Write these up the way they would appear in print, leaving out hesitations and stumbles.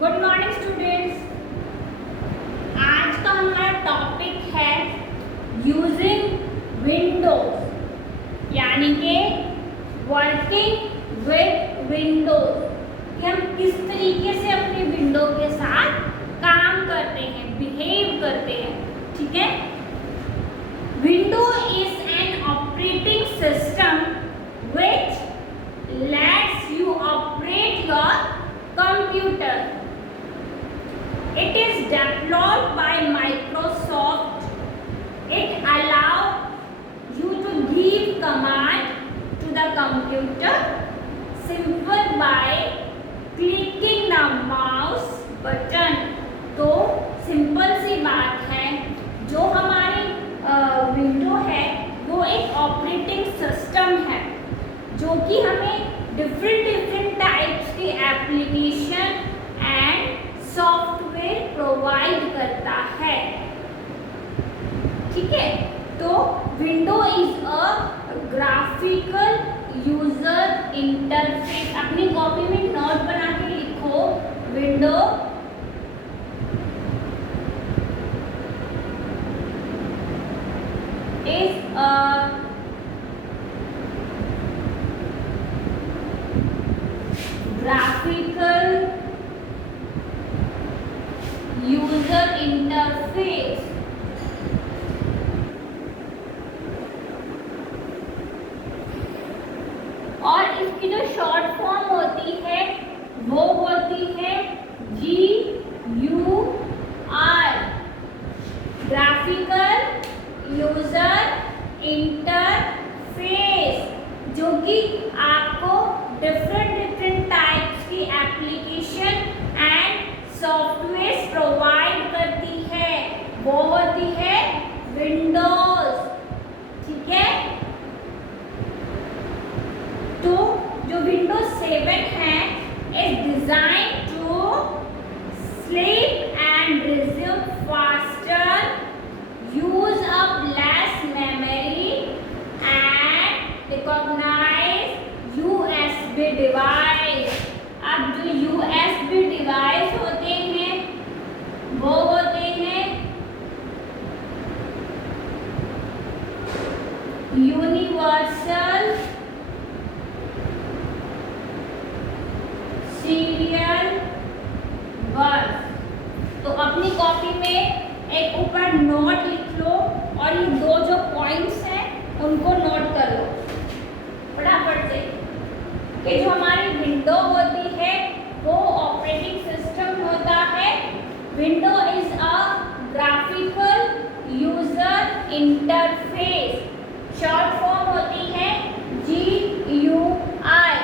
Good morning students. आज का हमारा टॉपिक है यूजिंग विंडोज, यानी कि वर्किंग विद विंडोज, कि हम किस तरीके से अपने विंडो के साथ काम करते हैं, बिहेव करते हैं। ठीक है। Window is an operating system which lets you operate your computer. It is deployed by Microsoft. It allows you to give command to the computer simple by clicking the mouse button. तो simple सी बात है, जो हमारी window है वो एक operating system है जो कि हमें डिफरेंट टाइप्स की एप्लीकेशन एंड सॉफ्टवेयर प्रोवाइड करता है। ठीक है। तो window is a graphical user interface. अपनी कॉपी में नोट बना के लिखो, window is a graphical user interface। और इसकी जो शॉर्ट फॉर्म होती है वो होती है GUI, ग्राफिकल यूजर इंटरफेस, जो कि आपको डिफरेंट टाइप्स की एप्लीकेशन एंड सॉफ्टवेयर प्रोवाइड करती है। वो होती है विंडोज। ठीक है। तो जो विंडोज 7 है is design to sleep and resume faster, use up less memory and recognise USB device. अब जो USB डिवाइस होते हैं वो होते हैं यूनिवर्सल सीरियल बस। तो अपनी कॉपी में एक ऊपर नोट लिख लो और ये दो जो पॉइंट्स हैं उनको नोट कर लो फटाफट से, कि जो हमारी विंडो होती है वो ऑपरेटिंग सिस्टम होता है। Window is a graphical user interface, short form होती है GUI।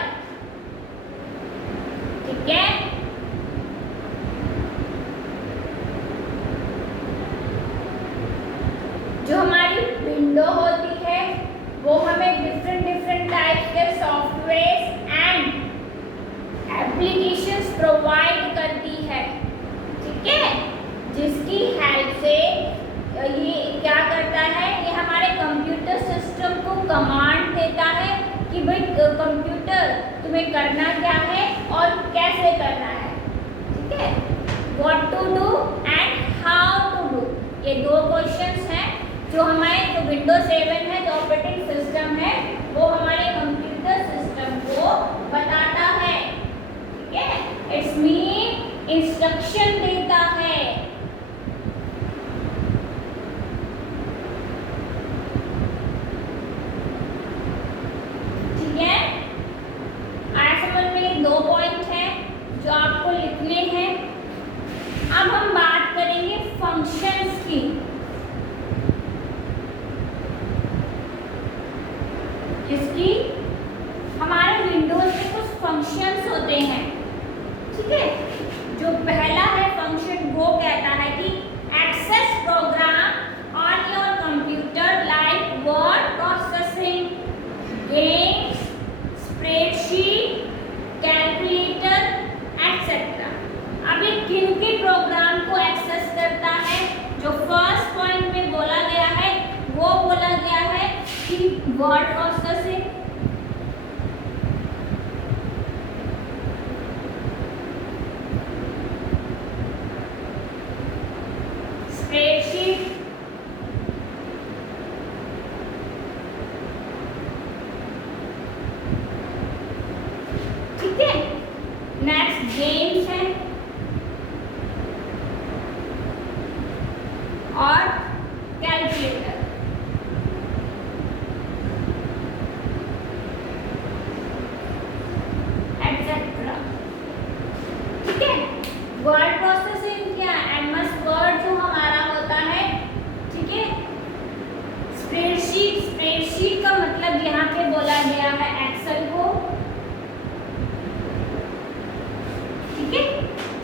ठीक है। जो हमारी विंडो होती है वो हमें डिफरेंट टाइप्स के सॉफ्टवेयर एंड एप्लीकेशंस प्रोवाइड करती है। ठीक है। जिसकी हेल्प से ये क्या करता है, ये हमारे कंप्यूटर सिस्टम को कमांड देता है कि भाई कंप्यूटर तुम्हें करना क्या है और कैसे करना है। ठीक है। What to do and how to do, ये दो क्वेश्चंस हैं जो हमारे जो विंडो 7 है, जो ऑपरेटिंग सिस्टम है, वो हमारे कंप्यूटर सिस्टम को बताता है। ठीक है। इट्स मीन इंस्ट्रक्शन देता है। ठीक है। आया समझ में? ये दो पॉइंट हैं जो आपको लिखने हैं। अब हम बात करेंगे फंक्शंस की। जिसकी हमारे विंडोज में कुछ फंक्शंस होते हैं। ठीक है। जो पहला है फंक्शन वो कहता है कि access program on your computer like word processing, games, spreadsheet, calculator etcetera. अब ये किन के प्रोग्राम को एक्सेस करता है? जो फर्स्ट पॉइंट में बोला गया है वो बोला गया है कि वर्ड प्रोसेसिंग, स्प्रेडशीट, ठीक है। नेक्स्ट गेम्स है और कैलकुलेटर, एटसेट्रा, ठीक है। वर्ड प्रोसेसिंग क्या, एमएस वर्ड जो हमारा होता है, ठीक है। स्प्रेडशीट, स्प्रेडशीट का मतलब यहाँ पे बोला गया है एक्सेल को, ठीक है।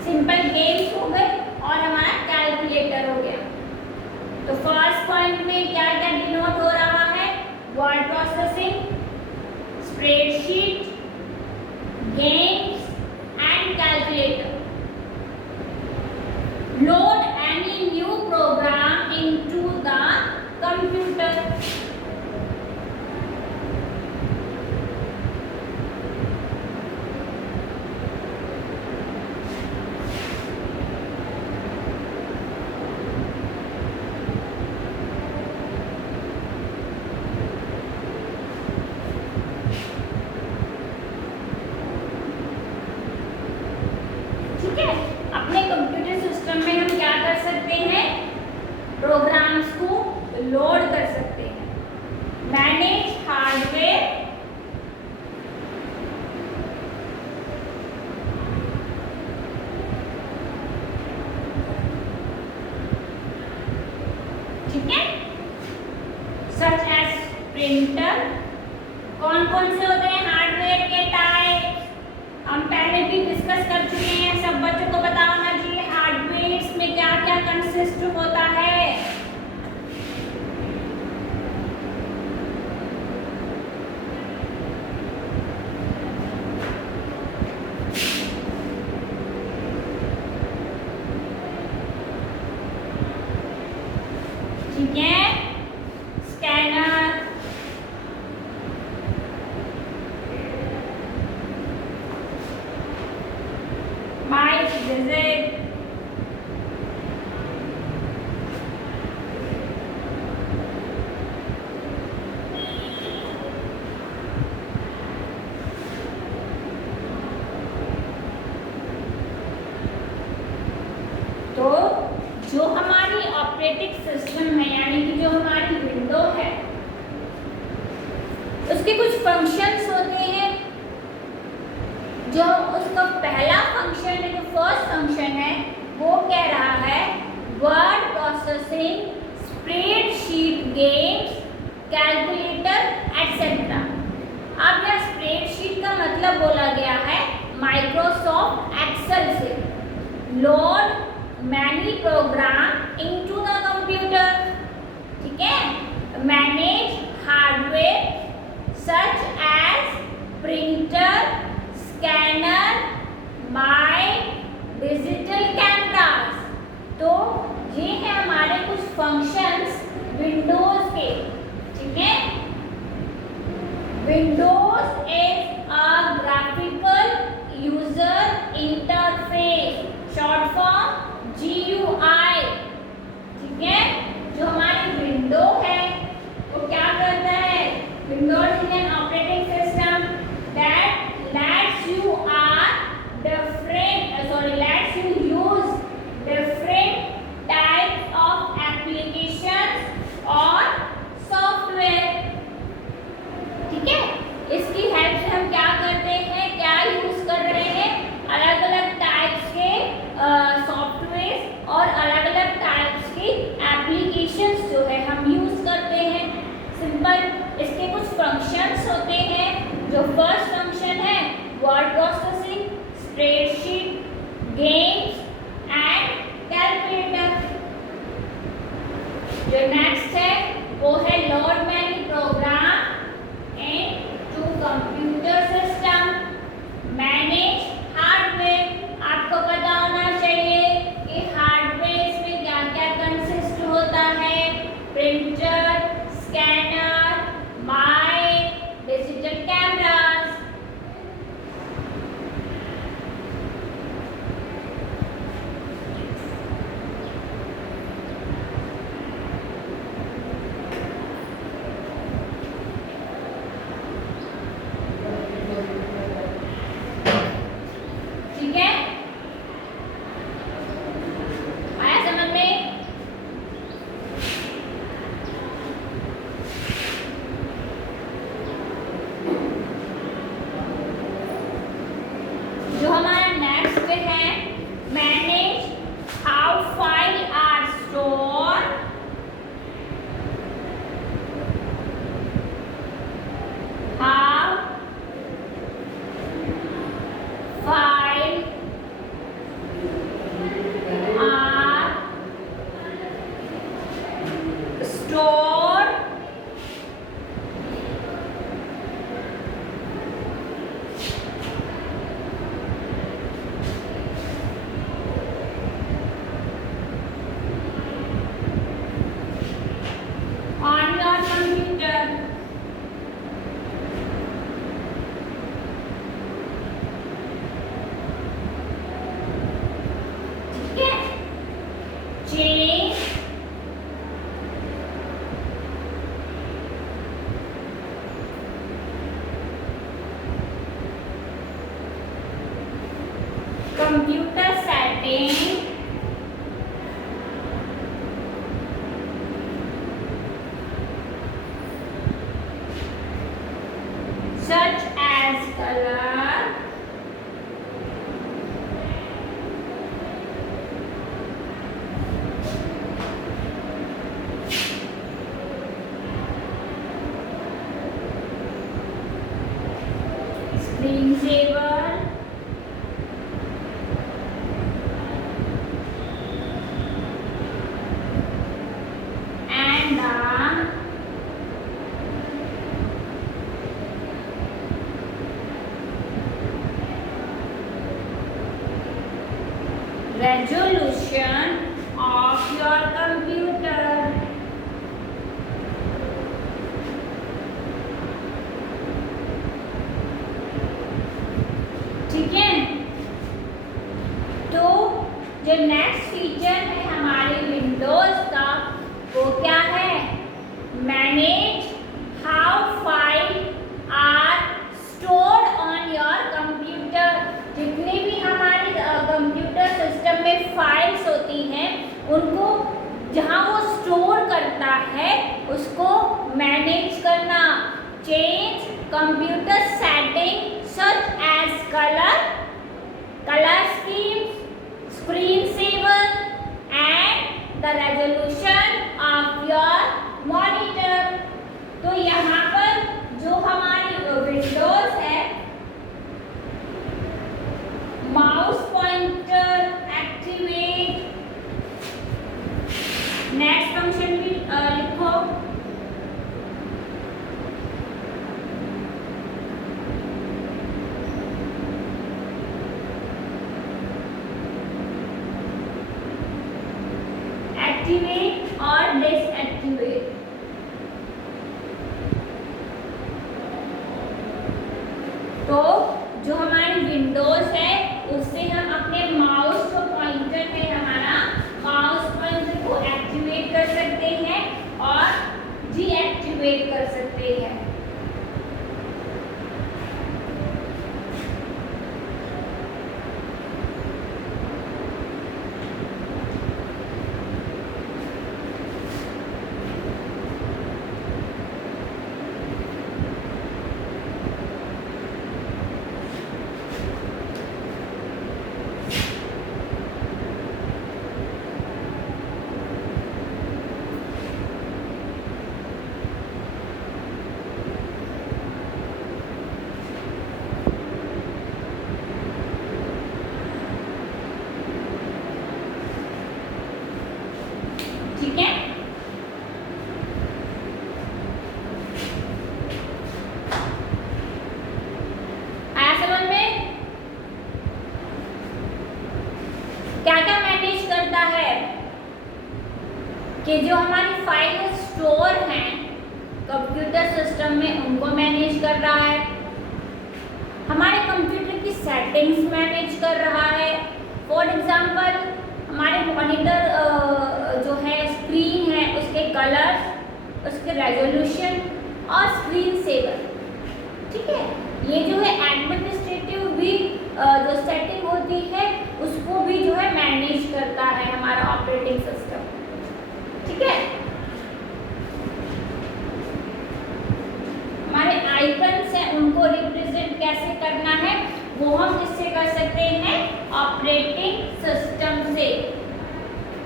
सिंपल गेम्स हो गए और हमारा कैलकुलेटर हो गया। तो फर्स्ट पॉइंट में क्या क्या डिनोट हो रहा है, word processing, spreadsheet, games and calculator. Load any new program into the computer, ठीक है। अपने कंप्यूटर सिस्टम में हम क्या कर सकते हैं, प्रोग्राम्स को लोड कर सकते हैं। मैनेज हार्डवेयर, ठीक है। सच एज प्रिंटर, कौन कौन से होते हैं हार्डवेयर के टाइप, हम पहले भी डिस्कस कर चुके हैं, सब बच्चों को पता होना चाहिए हार्डवेयर में क्या क्या कंसिस्ट होता है। ठीक है, स्कैनर, माइक, विजिट, तो जो हमारी ऑपरेटिंग सिस्टम है यानी कि जो हमारी विंडो है उसके कुछ फंक्शंस होते हैं। जो उसका पहला फंक्शन है, जो फर्स्ट फंक्शन है, वो कह रहा है word processing, spreadsheet, games, calculator etcetera. अब यह स्प्रेडशीट का मतलब बोला गया है माइक्रोसॉफ्ट एक्सेल से, load many program into the computer, ठीक है। Manage hardware such as printer, scanner, mic, digital cameras. तो ये है हमारे कुछ फंक्शंस विंडोज के, ठीक है। Windows is a graphical user interface, short form GUI, ठीक है। जो हमारी विंडो है वो क्या करता है, Windows is an operating system that lets you use different types of applications or software, ठीक है। इसकी हेल्प से हम क्या करते हैं, क्या यूज कर रहे हैं, अलग अलग टाइप्स के सॉफ्टवेयर और अलग अलग टाइप्स की एप्लीकेशंस जो है हम यूज करते हैं। सिंपल इसके कुछ फंक्शंस होते हैं। जो फर्स्ट फंक्शन है word processing, spreadsheet, games and calculator. जो नेक्स्ट है वो है load many program into computer system, manage hardware. आपको पता होना चाहिए कि हार्डवेयर में क्या क्या कंसिस्ट होता है, printer, scanner, mic, digital cameras. computer setting such as color, screensaver, and the resolution of your computer. ठीक है, तो जो नेक्स्ट फीचर है हमारे विंडोज का वो क्या है? Manage how file are stored on your computer. जितने भी हमारे कंप्यूटर सिस्टम में फाइल्स होती हैं उनको जहाँ वो स्टोर करता है उसको मैनेज करना। Change computer setting such as color schemes, screensaver and the resolution of your monitor। तो यहाँ पर जो हमारी विंडोज है, mouse pointer activate, next function भी लिखो, एक्टिवेट और डिसएक्टिवेट। तो जो हमारी विंडोज है उससे हम अपने माउस जो पॉइंटर है हमारा माउस पॉइंटर को एक्टिवेट कर सकते हैं और डीएक्टिवेट कर सकते हैं। ठीक है, आया समझ में? क्या क्या मैनेज करता है कि जो हमारी फाइल स्टोर हैं कंप्यूटर सिस्टम में उनको मैनेज कर रहा है, हमारे कंप्यूटर की सेटिंग्स मैनेज कर रहा है। फॉर एग्जांपल हमारे मॉनिटर जो है स्क्रीन है उसके कलर्स, उसके रेजोल्यूशन और स्क्रीन सेवर। ठीक है, ये जो है एडमिनिस्ट्रेटिव भी जो सेटिंग होती है उसको भी जो है मैनेज करता है हमारा ऑपरेटिंग सिस्टम। ठीक है, हमारे आइकन्स हैं उनको रिप्रेजेंट कैसे करना है वो हम किससे कर सकते हैं? ऑपरेटिंग सिस्टम से।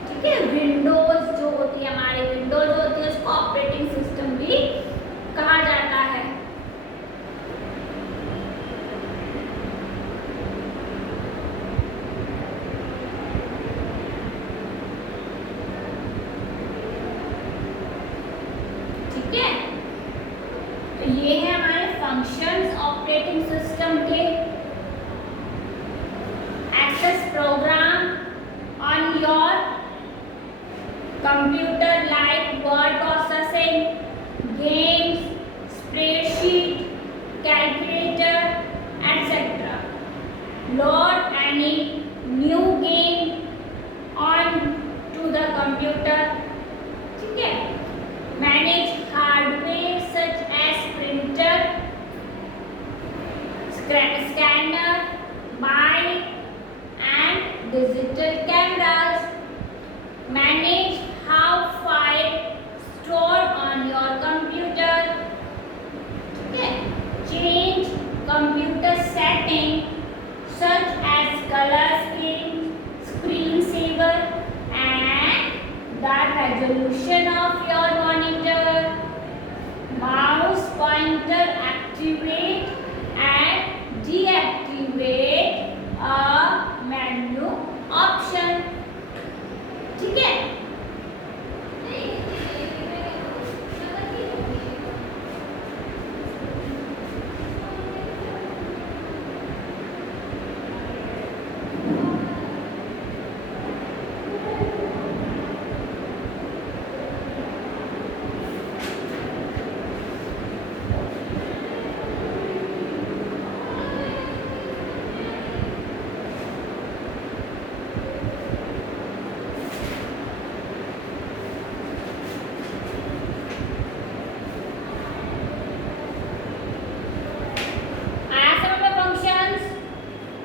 ठीक है, विंडोज जो होती है हमारी विंडोज होती है उसको ऑपरेटिंग सिस्टम भी कहा जाता है। ठीक है, तो ये है हमारे फंक्शंस ऑपरेटिंग सिस्टम के। Access program on your computer like word processing, games, spreadsheet, calculator etcetera. Load any new game on to the computer. ठीक है, manage hardware such as printer, scanner, by and digital cameras. Manage how file stored on your computer. Okay. Change computer setting such as color scheme, screensaver, and the resolution of your monitor. Mouse pointer activate and deactivate a menu option. ठीक है?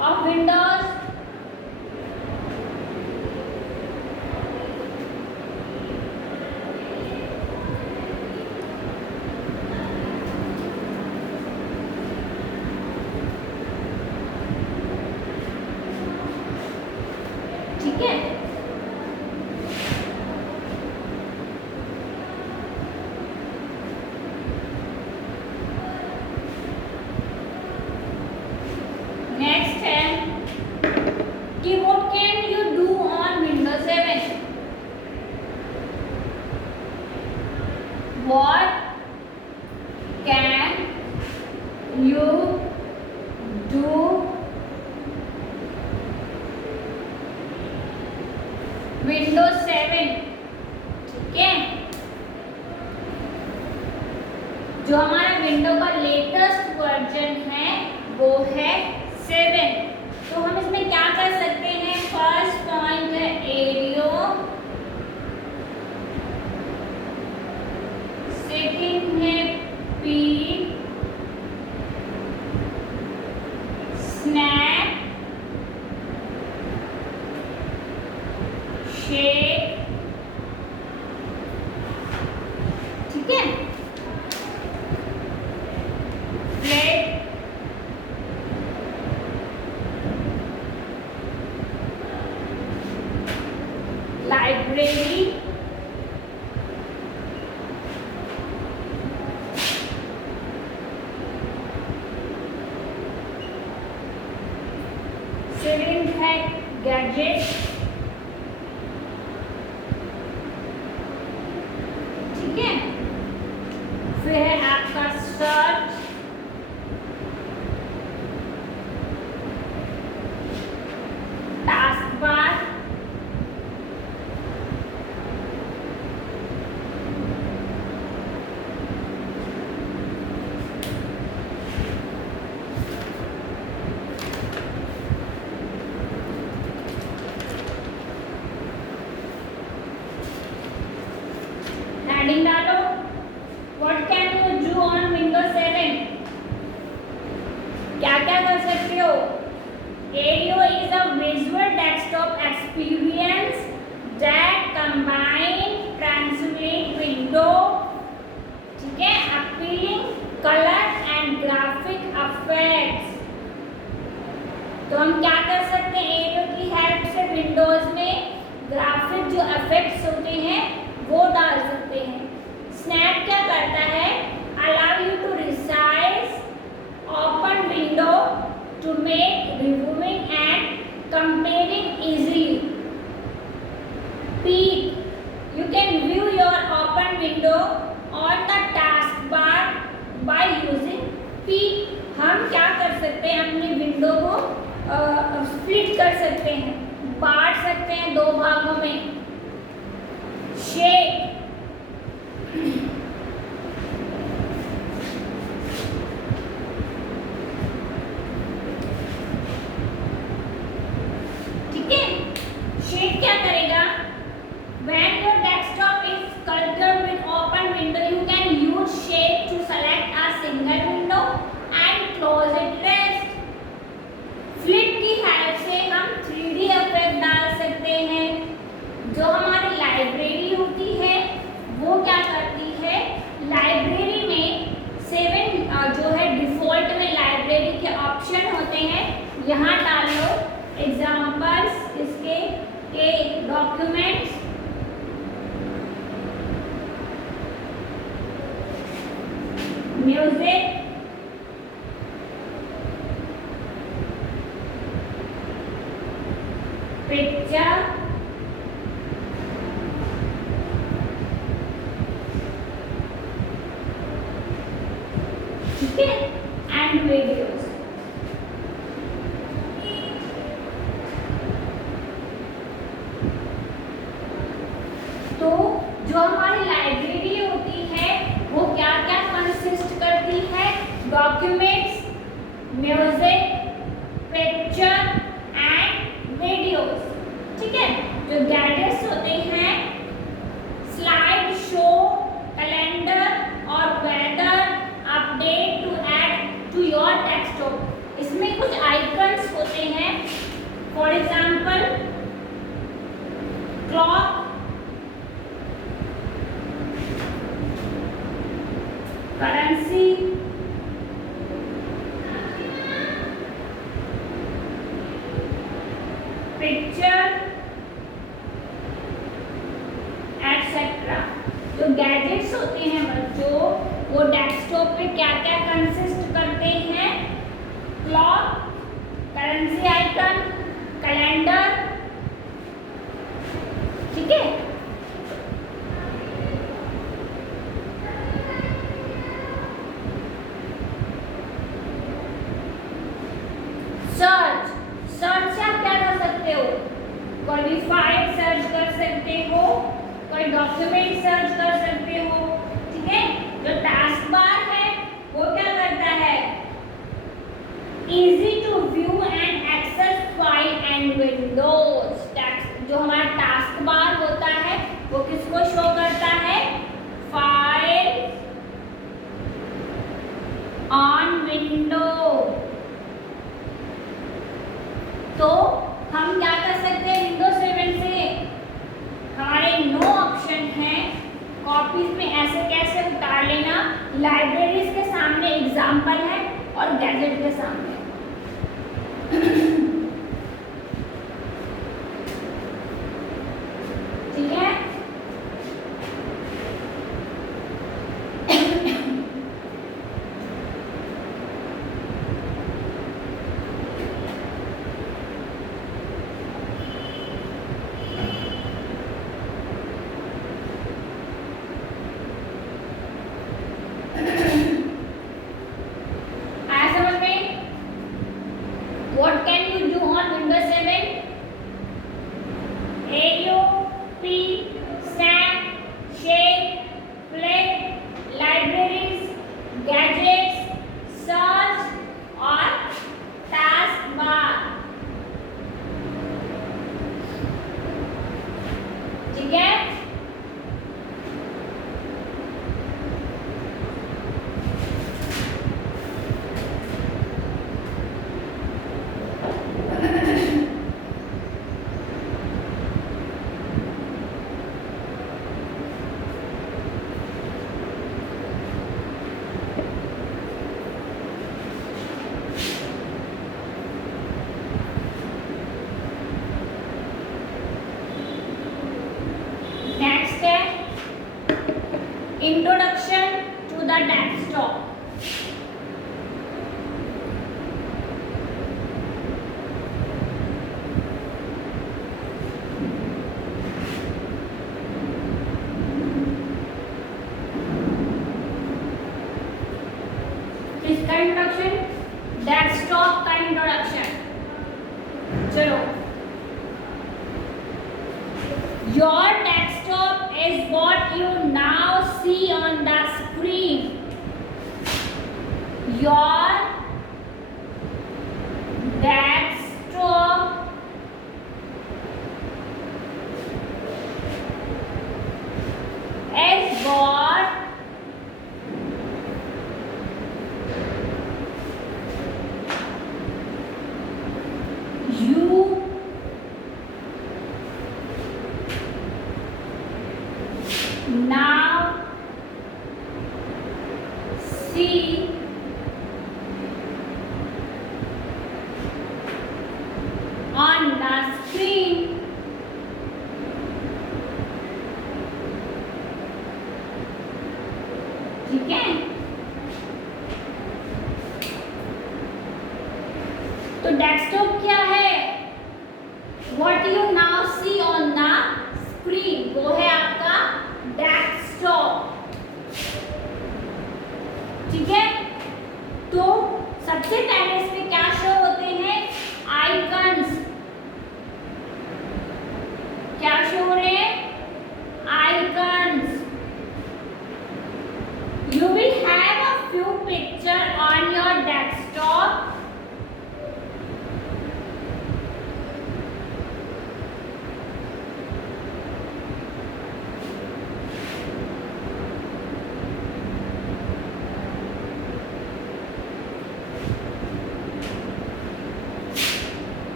Of Windows. ठीक है? Next है कि what can you do on Windows 7? What can you do Windows 7? ठीक है? जो हमारा विंडो का लेटेस्ट वर्जन है वो है 7। तो हम इसमें क्या कर सकते हैं? फर्स्ट पॉइंट है एरियो, सेकंड है पी, स्नैप, शेक, ठीक है, प्लेट, लाइब्रेरी, सेवेंथ है गैजेट, ठीक है, फिर है आपका सर्च, टास्क बार, हेडिंग डालो। What can you do on Windows 7? क्या क्या कर सकते हो? एरियो is a visual desktop experience that combine translate window, ठीक है, appealing colour and graphic effects. तो हम क्या कर सकते हैं? एरियो की हेल्प से विंडोज में ग्राफिक जो इफेक्ट्स होते हैं वो डाल सकते हैं। स्नैप क्या करता है? Allow you to resize open window to make removing and comparing easily. Peek, you can view your open window on the task bar by using peek. हम क्या कर सकते हैं? अपनी विंडो को स्प्लिट कर सकते हैं, बांट सकते हैं दो भागों में। शेक, ठीक है। शेक क्या करेगा? When your desktop is cluttered with open window, you can use shake to select a single window and close it rest. Flip की हेल्प से हम 3D इफेक्ट यहाँ डाल लो एग्जाम्पल्स इसके के डॉक्यूमेंट्स, म्यूजिक, पिक्चर, ठीक है, एंड वीडियोस। तो जो हमारी लाइब्रेरी होती है वो क्या क्या कंसिस्ट करती है? Documents, music, picture and videos, ठीक है। जो गैजेट्स होते हैं, स्लाइड शो, कैलेंडर और weather update to add to your desktop. इसमें कुछ आइकन्स होते हैं, for example clock, currency, picture etcetera. जो गैजेट्स होते हैं बच्चों वो डेस्कटॉप पे क्या क्या कंसिस्ट करते हैं? क्लॉक, करेंसी आइकन, कैलेंडर, ठीक है। सर्च, सर्च से आप क्या कर सकते हो? कोई भी फाइल सर्च कर सकते हो, कोई डॉक्यूमेंट सर्च कर सकते हो, ठीक है। जो टास्क बार है वो क्या करता है? Easy to view and access file and windows. जो हमारा टास्क बार होता है वो किसको शो करता है? File on window. तो हम क्या कर सकते हैं विंडोज 7 से? हमारे 9 ऑप्शन हैं। कॉपीज में ऐसे कैसे उतार लेना, लाइब्रेरीज के सामने एग्जाम्पल है और गैजेट के सामने, ठीक है। What can you do on Windows 7? AU, P, Snap, Shake, Flip, Libraries, Gadgets, Search और Taskbar, ठीक है। नेक्स्ट है इंट्रोडक्शन टू द डेस्कटॉप। किसका इंट्रोडक्शन? डेस्कटॉप का इंट्रोडक्शन। चलो, your desktop is what you now see on the screen. Your desktop is what you now see ठीक है, तो सबसे पहले इसमें क्या शो होते हैं, आइकन्स। क्या शो हो रहे हैं, icons. You will have a few picture on your desktop.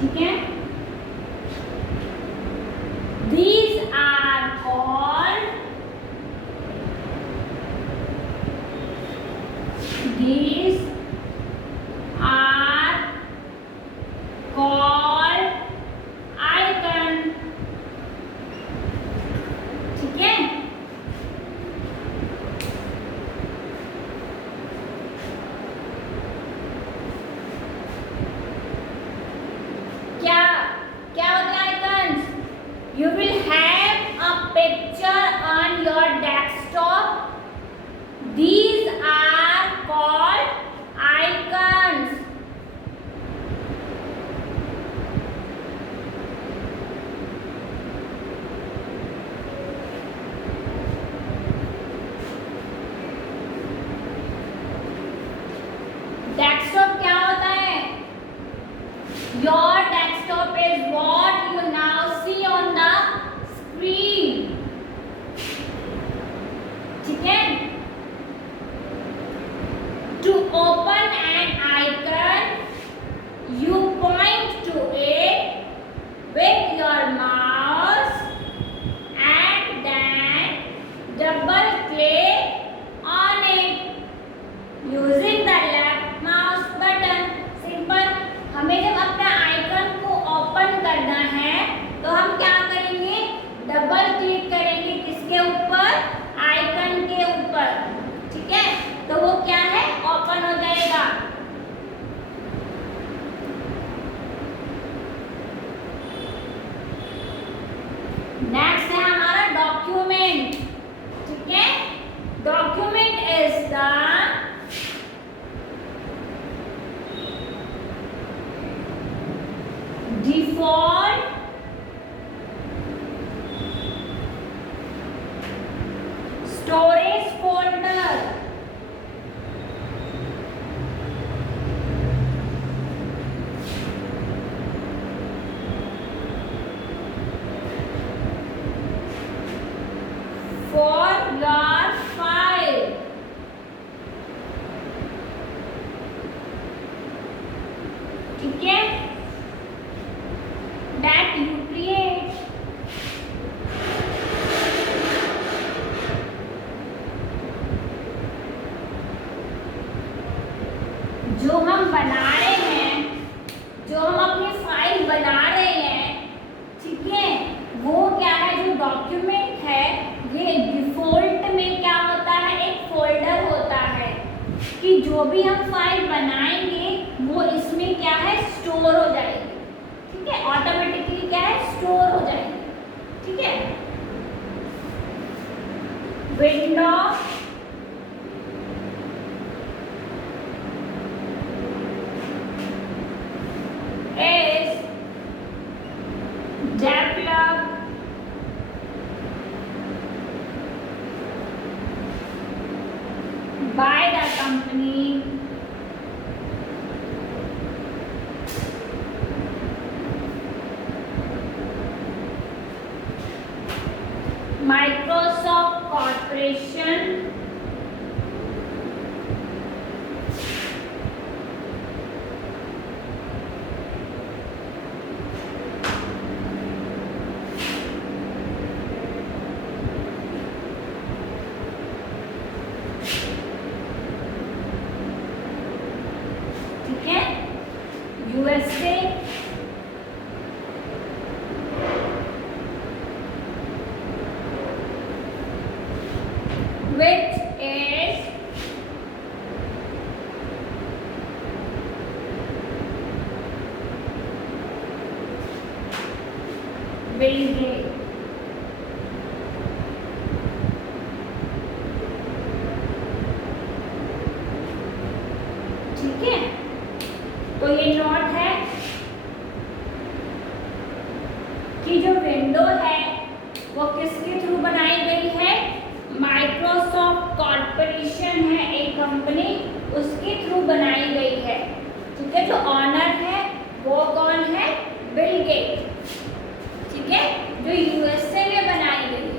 ठीक है, these are called, these are called icon। ठीक है, क्या क्या होते हैं icons, you will have a picture on your desktop, these are called icons। Desktop क्या होता है, your desktop is what you now see on the screen। ठीक है, to open an icon you point to it with your mouse and then double click on it using the left mouse button। Simple, हमें जब अपना icon को open करना है तो हम क्या करेंगे, डबल क्लिक करेंगे, किसके ऊपर, आइकन के ऊपर। ठीक है, तो वो क्या है, ओपन हो जाएगा। नेक्स्ट है हमारा डॉक्यूमेंट। ठीक है, document is the default storage folder for your file। ठीक है, that you create। जो हम बना रहे हैं, जो हम अपनी फाइल बना रहे हैं, ठीक है, वो क्या है, जो डॉक्यूमेंट है, ये डिफॉल्ट में क्या होता है, एक फोल्डर होता है कि जो भी हम फाइल बनाएंगे वो इसमें क्या है, स्टोर हो जाएगी। ठीक है, ऑटोमेटिकली क्या है, स्टोर हो जाएगी। ठीक है, window is developed by the company Microsoft Corporation। ठीक है, USA, which is Bill Gates। ठीक है, तो ये नोट है कि जो विंडो है वो किसके थ्रू बनाई गई है, माइक्रोसॉफ्ट कॉर्पोरेशन है एक कंपनी, उसके थ्रू बनाई गई है। ठीक है, जो ऑनर है वो कौन है, बिल गेट। ठीक है, जो यूएसए में बनाई गई है।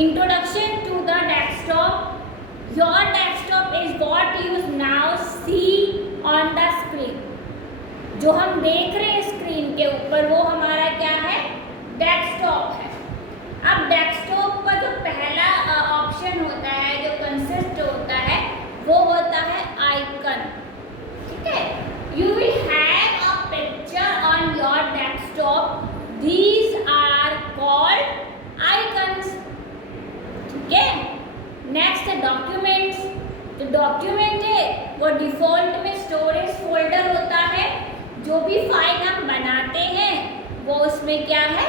Introduction to the desktop. Your desktop is what you now see on the screen. जो हम देख रहे हैं स्क्रीन के ऊपर वो हमारा क्या है, डेस्कटॉप है। अब डेस्कटॉप का जो पहला ऑप्शन होता है, जो कंसिस्ट होता है, वो होता है आइकन। ठीक है, you will have a picture on your desktop, these are called icons. Next है डॉक्यूमेंट्स। जो डॉक्यूमेंट है वो डिफॉल्ट में स्टोरेज फोल्डर होता है। जो भी फाइल हम बनाते हैं वो उसमें क्या है,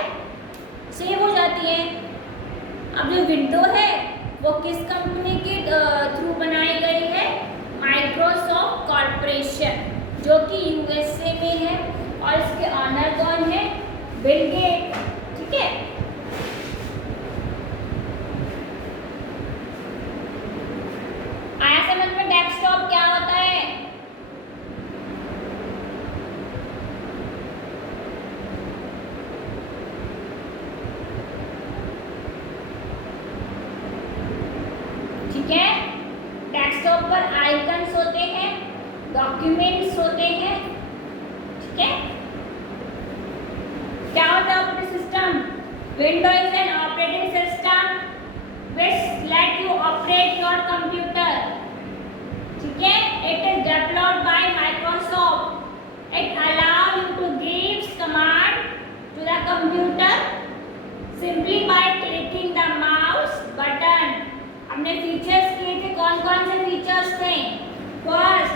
सेव हो जाती है। अब जो विंडो है वो किस कंपनी के थ्रू बनाई गई है, माइक्रोसॉफ्ट कॉर्पोरेशन, जो कि यूएसए में है, और इसके ऑनर कौन है, बिल गेट। ठीक है, डेस्कटॉप क्या होता है, ठीक है, डेस्कटॉप पर आइकन्स होते हैं, डॉक्यूमेंट्स होते हैं। ठीक है, क्या होता है operating system, window is an operating system which let you operate your computer. ठीक है, it is developed by Microsoft. It allow you to give command to the computer simply by clicking the mouse button. हमने features किए थे, कौन कौन से features थे, first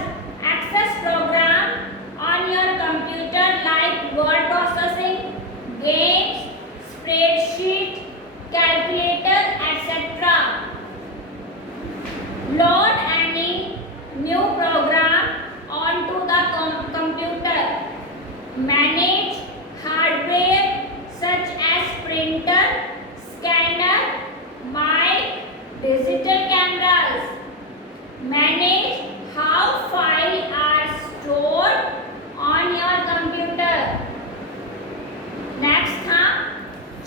access program on your computer like word processing, games, spreadsheet, calculator, etc. Load any new program onto the computer. Manage hardware such as printer, scanner, mic, digital cameras. Manage how files are stored on your computer. Next था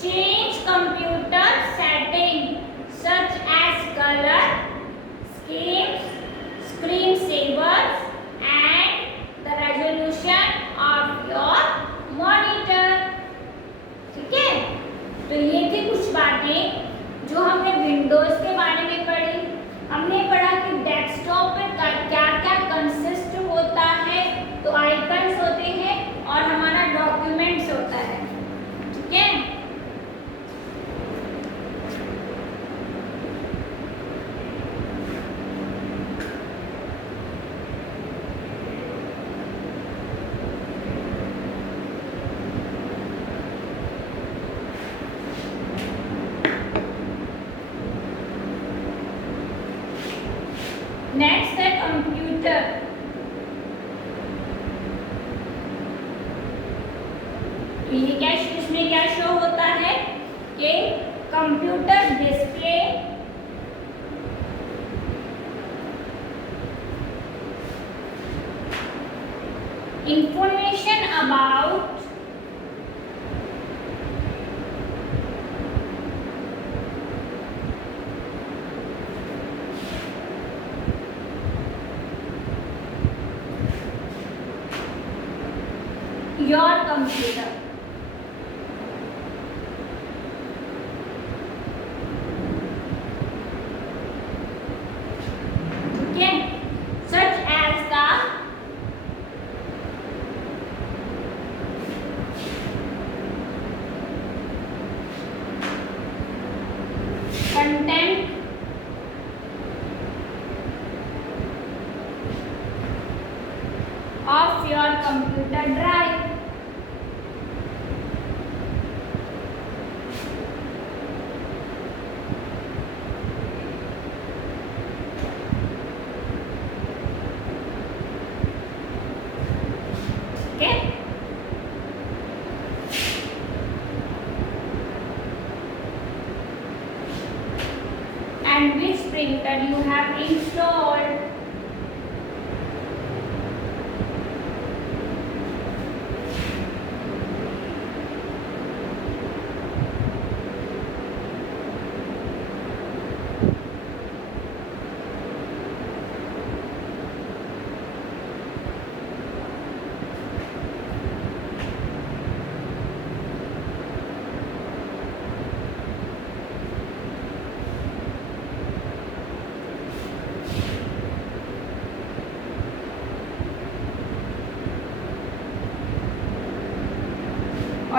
change computer setting such as color, schemes, screensavers and the resolution of your monitor. ठीक है, तो ये थी कुछ बातें जो हमने विंडोज के बारे में पढ़ी। हमने पढ़ा कि डेस्कटॉप में क्या क्या कंसिस्ट होता है, तो आइकन्स होते हैं और हमारा डॉक्यूमेंट्स होता है। ठीक है, नेक्स्ट है कंप्यूटर। ये क्या, इसमें क्या शो होता है कि computer display information about your computer. Okay, such as the content your computer drive. Okay. And which printer you have installed.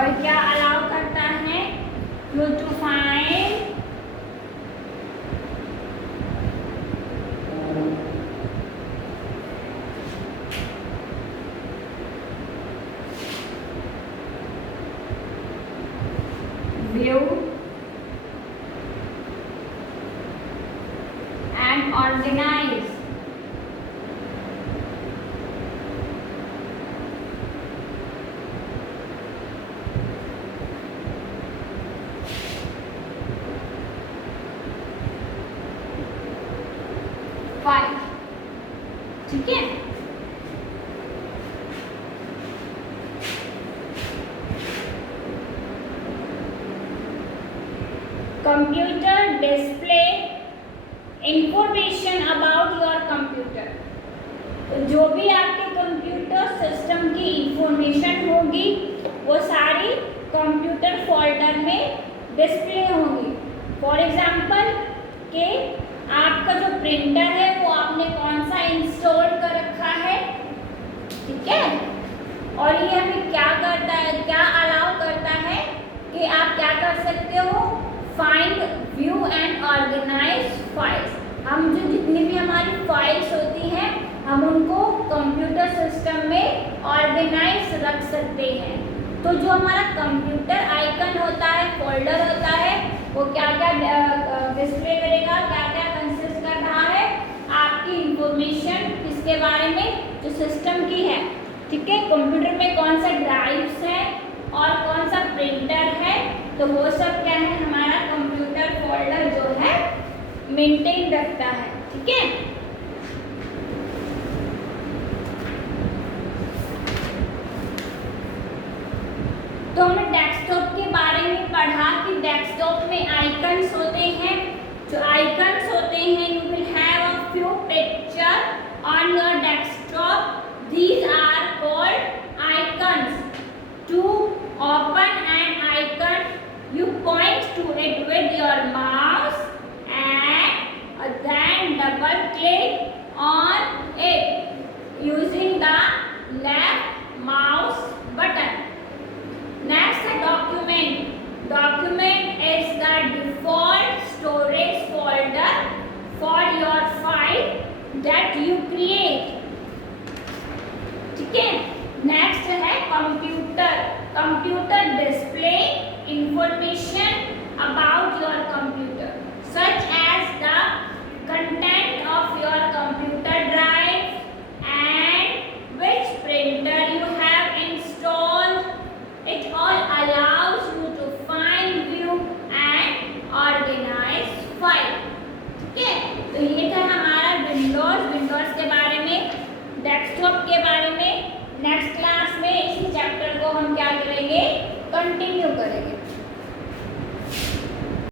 और क्या अलाउ करता है? You to find view and organise file. ठीक है, computer display information about your computer. तो जो भी आपके कंप्यूटर सिस्टम की इंफॉर्मेशन होगी वो सारी कंप्यूटर फोल्डर में डिस्प्ले होंगी। फॉर एग्जांपल कि आपका जो प्रिंटर है वो आपने कौन सा इंस्टॉल कर रखा है, ठीक है। और ये हमें क्या करता है, क्या अलाउ करता है कि आप क्या कर सकते हो, find view and organise files. हम जो जितनी भी हमारी फाइल्स होती हैं हम उनको कंप्यूटर सिस्टम में ऑर्गेनाइज रख सकते हैं। तो जो हमारा कंप्यूटर आइकन होता है, फोल्डर होता है, वो क्या क्या डिस्प्ले करेगा, क्या क्या कंसिस्ट कर रहा है, आपकी इंफॉर्मेशन किसके बारे में, जो सिस्टम की है, ठीक है। कंप्यूटर में कौन सा ड्राइव्स है और कौन सा प्रिंटर है, तो वो सब क्या है हमारा कंप्यूटर फोल्डर जो है मेंटेन रखता है, ठीक है। तो हमने डेस्कटॉप के बारे में पढ़ा कि डेस्कटॉप में आइकन्स होते हैं। जो आइकन्स होते हैं, you will have a few picture on your desktop, these are called icons. To open an icon you point to it with your mouse and then double click on it using the left mouse button. Next, document. Document is the default storage folder for your file that you create. ठीक है। Next है computer. Computer display information about